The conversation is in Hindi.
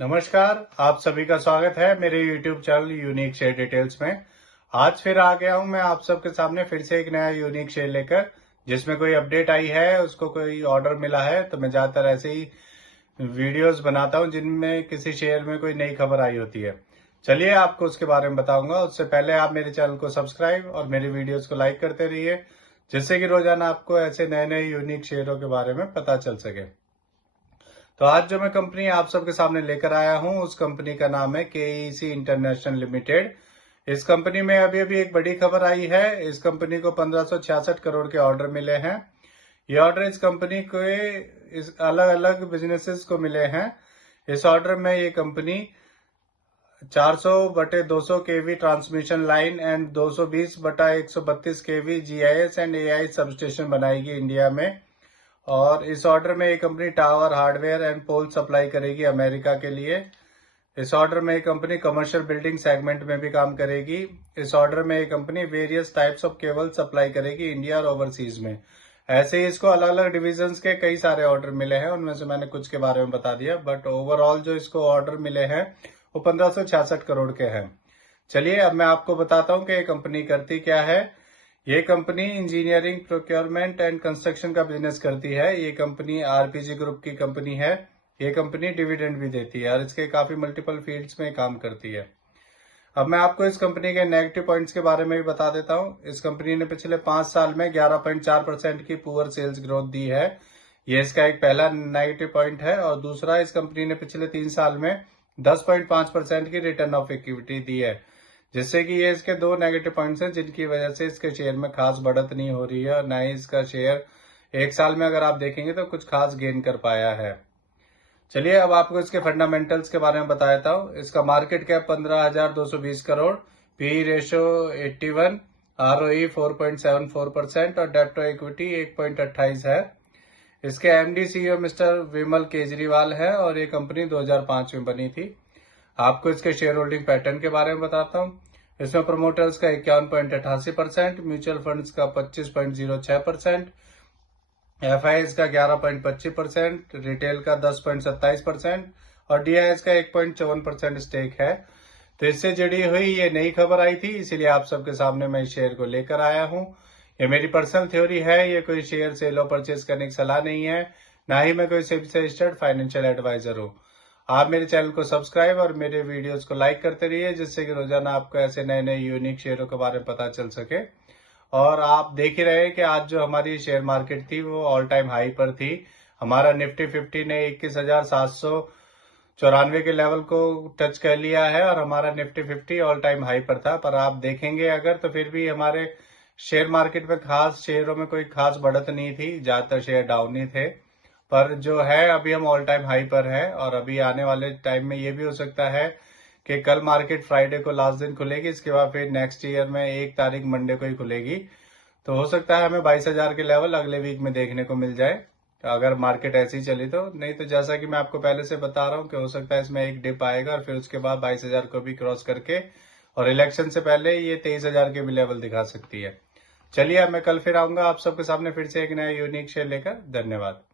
नमस्कार, आप सभी का स्वागत है मेरे YouTube channel unique share details में। आज फिर आ गया हूं मैं आप सबके सामने फिर से एक नया यूनिक शेयर लेकर, जिसमें कोई अपडेट आई है, उसको कोई ऑर्डर मिला है। तो मैं ज्यादातर ऐसे ही वीडियोस बनाता हूं जिनमें किसी शेयर में कोई नई खबर आई होती है। चलिए आपको उसके बारे में बताऊंगा। उससे पहले आप मेरे चैनल को सब्सक्राइब और मेरी वीडियोज को लाइक करते रहिए, जिससे कि रोजाना आपको ऐसे नए नए यूनिक शेयरों के बारे में पता चल सके। तो आज जो मैं कंपनी आप सबके सामने लेकर आया हूं, उस कंपनी का नाम है केईसी इंटरनेशनल लिमिटेड। इस कंपनी में अभी अभी एक बड़ी खबर आई है। इस कंपनी को 1566 करोड़ के ऑर्डर मिले हैं। ये ऑर्डर इस कंपनी को इस अलग अलग बिजनेसेस को मिले हैं। इस ऑर्डर में ये company 400/200 KV transmission line and 220/132 KV GIS and AI substation बनाएगी इंडिया में। और इस ऑर्डर में ये company tower, hardware and pole supply करेगी अमेरिका के लिए। इस ऑर्डर में ये कंपनी कमर्शियल बिल्डिंग सेगमेंट में भी काम करेगी। इस ऑर्डर में ये company various types of cable supply करेगी इंडिया और ओवरसीज में। ऐसे ही इसको अलग अलग डिविजन्स के कई सारे ऑर्डर मिले हैं, उनमें से मैंने कुछ के बारे में बता दिया। बट ओवरऑल जो इसको ऑर्डर मिले हैं वो 1566 करोड़ के हैं। चलिए अब मैं आपको बताता हूँ कि ये कंपनी करती क्या है। ये company engineering, procurement and construction का बिजनेस करती है। ये कंपनी आरपीजी ग्रुप की कंपनी है। ये कंपनी डिविडेंड भी देती है और इसके काफी मल्टीपल फील्ड्स में काम करती है। अब मैं आपको इस कंपनी के नेगेटिव पॉइंट्स के बारे में भी बता देता हूं। इस कंपनी ने पिछले 5 साल में 11.4% की पुअर सेल्स ग्रोथ दी है। ये इसका एक पहला नेगेटिव पॉइंट है। और दूसरा, इस कंपनी ने पिछले 3 साल में 10.5% की रिटर्न ऑफ इक्विटी दी है, जिससे कि ये इसके दो नेगेटिव पॉइंट्स हैं, जिनकी वजह से इसके शेयर में खास बढ़त नहीं हो रही है और ना ही इसका शेयर एक साल में अगर आप देखेंगे तो कुछ खास गेन कर पाया है। चलिए अब आपको इसके फंडामेंटल्स के बारे में बता देता हूँ। इसका market cap 15,220 crore, P ratio 81, ROE 4.74% और डेब्ट टू इक्विटी 1.28 है। इसके एमडी सीईओ मिस्टर विमल केजरीवाल है और ये कंपनी 2005 में बनी थी। आपको इसके शेयर होल्डिंग पैटर्न के बारे में बताता हूँ। इसमें प्रोमोटर्स का 51.88%, म्यूचुअल फंड्स का 25.06%, एफआईएस का 11.25%, रिटेल का 10.27% और डीआईएस का 1.54% स्टेक है। तो इससे जुड़ी हुई ये नई खबर आई थी, इसीलिए आप सबके सामने मैं इस शेयर को लेकर आया हूँ। ये मेरी पर्सनल थ्योरी है, ये कोई शेयर सेल और परचेज करने की सलाह नहीं है, ना ही मैं कोई सेबी रजिस्टर्ड फाइनेंशियल एडवाइजर हूँ। आप मेरे चैनल को सब्सक्राइब और मेरे वीडियोस को लाइक करते रहिए, जिससे कि रोजाना आपको ऐसे नए नए यूनिक शेयरों के बारे में पता चल सके। और आप देख ही रहे कि आज जो हमारी शेयर मार्केट थी वो ऑल टाइम हाई पर थी। हमारा निफ्टी 50 ने 21,794 के लेवल को टच कर लिया है और हमारा निफ्टी 50 ऑल टाइम हाई पर था। पर आप देखेंगे अगर तो फिर भी हमारे शेयर मार्केट में खास शेयरों में कोई खास बढ़त नहीं थी, ज्यादातर शेयर डाउन ही थे। पर जो है अभी हम ऑल टाइम हाई पर है और अभी आने वाले टाइम में ये भी हो सकता है कि कल मार्केट फ्राइडे को लास्ट दिन खुलेगी, इसके बाद फिर नेक्स्ट ईयर में 1 तारीख मंडे को ही खुलेगी। तो हो सकता है हमें 22,000 के लेवल अगले वीक में देखने को मिल जाए, अगर मार्केट ऐसी चली तो। नहीं तो जैसा कि मैं आपको पहले से बता रहा हूँ कि हो सकता है इसमें एक डिप आएगा और फिर उसके बाद 22,000 को भी क्रॉस करके और इलेक्शन से पहले ये 23,000 के भी लेवल दिखा सकती है। चलिए अब मैं कल फिर आऊंगा आप सबके सामने फिर से एक नया यूनिक शेयर लेकर। धन्यवाद।